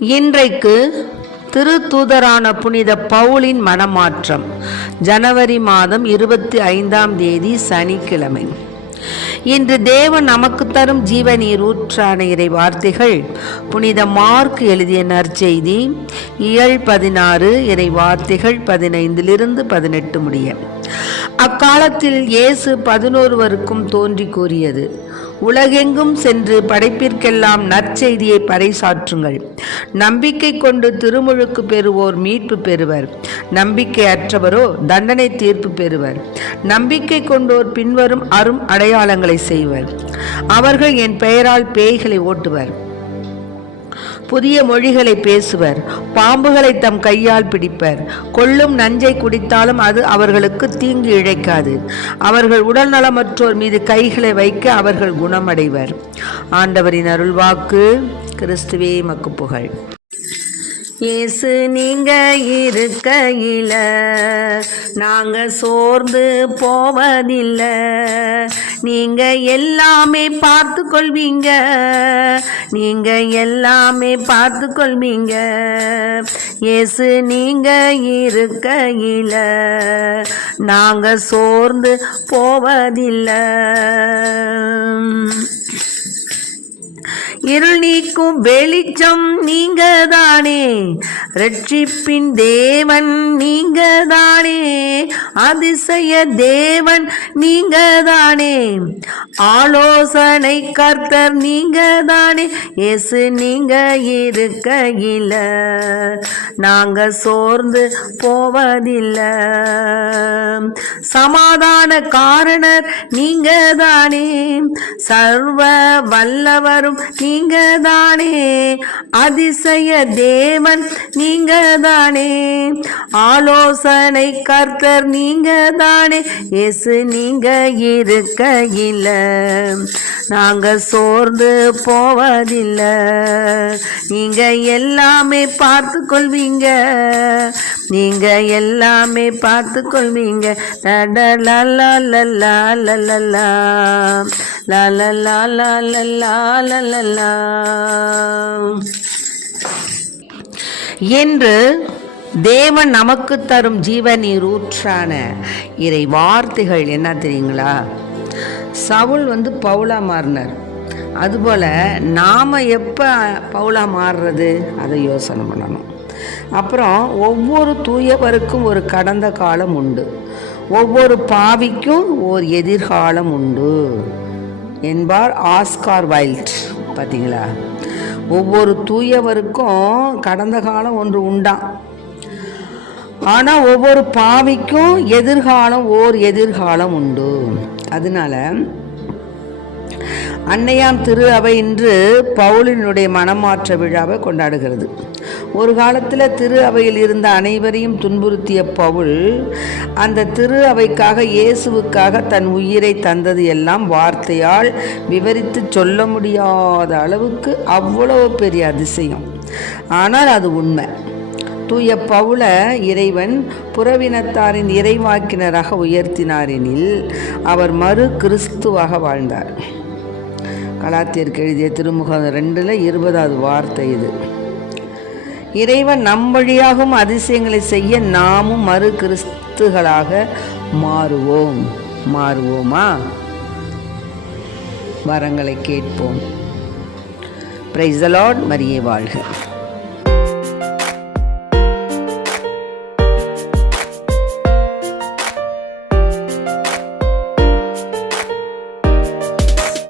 இன்றைக்கு திருத்தூதரான புனித பவுலின் மனமாற்றம். ஜனவரி மாதம் 25ஆம் தேதி சனிக்கிழமை. இன்று தேவன் நமக்கு தரும் ஜீவநீர் ஊற்றான இறை வார்த்தைகள் புனித மார்க் எழுதிய நற்செய்தி இயல் 16 இறை வார்த்தைகள் 15-18 முடிய. அக்காலத்தில் இயேசு 11 தோன்றி கூறியது: உலகெங்கும் சென்று படைப்பிற்கெல்லாம் நற்செய்தியை பறைசாற்றுங்கள். நம்பிக்கை கொண்டு திருமுழுக்கு பெறுவோர் மீட்பு பெறுவர், நம்பிக்கை அற்றவரோ தண்டனை தீர்ப்பு பெறுவர். நம்பிக்கை கொண்டோர் பின்வரும் அரும் அடையாளங்களை செய்வர்: அவர்கள் என் பெயரால் பேய்களை ஓட்டுவர், புதிய மொழிகளை பேசுவர், பாம்புகளை தம் கையால் பிடிப்பர், கொல்லும் நஞ்சை குடித்தாலும் அது அவர்களுக்கு தீங்கு இழைக்காது. அவர்கள் உடல் நலமற்றோர் மீது கைகளை வைக்க அவர்கள் குணமடைவர். ஆண்டவரின் அருள்வாக்கு. கிறிஸ்துவே மக்கு புகழ். இயேசு நீங்க இருக்கையில நாங்க சோர்ந்து போவதில்லை. நீங்க எல்லாமே பார்த்து கொள்வீங்க, நீங்க எல்லாமே பார்த்து கொள்வீங்க. இயேசு நீங்க இருக்கையில நாங்க சோர்ந்து போவதில்லை. இருள் நீக்கும் வெளிச்சம் நீங்க தானே, ரட்சிப்பின் தேவன் நீங்க தானே, அதிசய தேவன் நீங்க தானே, ஆலோசனை கர்த்தர் நீங்க தானே. இயேசு நீங்க இருக்கையில நாங்க சோர்ந்து போவதில்லை. சமாதான காரணர் நீங்க தானே, சர்வ வல்லவரும் நீங்க தானே, அதிசய தேவன் நீங்க தானே, ஆலோசனை கர்த்தர் நீங்க தானே. இயேசு நீங்க இருக்கையில நாங்க சோர்ந்து போவதில்லை. நீங்க எல்லாமே பார்த்து கொள்வீங்க, நீங்க எல்லாமே பார்த்து கொள்வீங்க. என்று தேவன் நமக்கு தரும் ஜீவநீர் ஊற்றான இறை வார்த்தைகள் என்ன தெரியுங்களா? சவுல் பவுலா மாறினார். அதுபோல் நாம் எப்போ பவுலா மாறுறது அதை யோசனை பண்ணணும். அப்புறம் ஒவ்வொரு தூயவருக்கும் ஒரு கடந்த காலம் உண்டு, ஒவ்வொரு பாவிக்கும் ஒரு எதிர்காலம் உண்டு என்பார் ஆஸ்கார் வைல்ட். பார்த்தீங்களா? ஒவ்வொரு தூயவருக்கும் கடந்த காலம் ஒன்று உண்டாம், ஆனால் ஒவ்வொரு பாவிக்கும் எதிர்காலம் எதிர்காலம் உண்டு. அதனால அன்னையாம் திரு அவை இன்று பவுலினுடைய மனமாற்ற விழாவை கொண்டாடுகிறது. ஒரு காலத்தில் திரு அவையில் இருந்த அனைவரையும் துன்புறுத்திய பவுல் அந்த திரு அவைக்காக இயேசுவுக்காக தன் உயிரை தந்தது எல்லாம் வார்த்தையால் விவரித்து சொல்ல முடியாத அளவுக்கு அவ்வளவு பெரிய அதிசயம். ஆனால் அது உண்மை. தூய பவுல இறைவன் புறவினத்தாரின் இறைவாக்கினராக உயர்த்தினாரெனில் அவர் மறு கிறிஸ்துவாக வாழ்ந்தார். கலாத்தியருக்கு எழுதிய திருமுகம் 2:20 வார்த்தை இது. இறைவன் நம் வழியாகவும் அதிசயங்களை செய்ய நாமும் மறு கிறிஸ்துகளாக மாறுவோமா? வரங்களை கேட்போம். Praise the Lord. மரியே வாழ்க.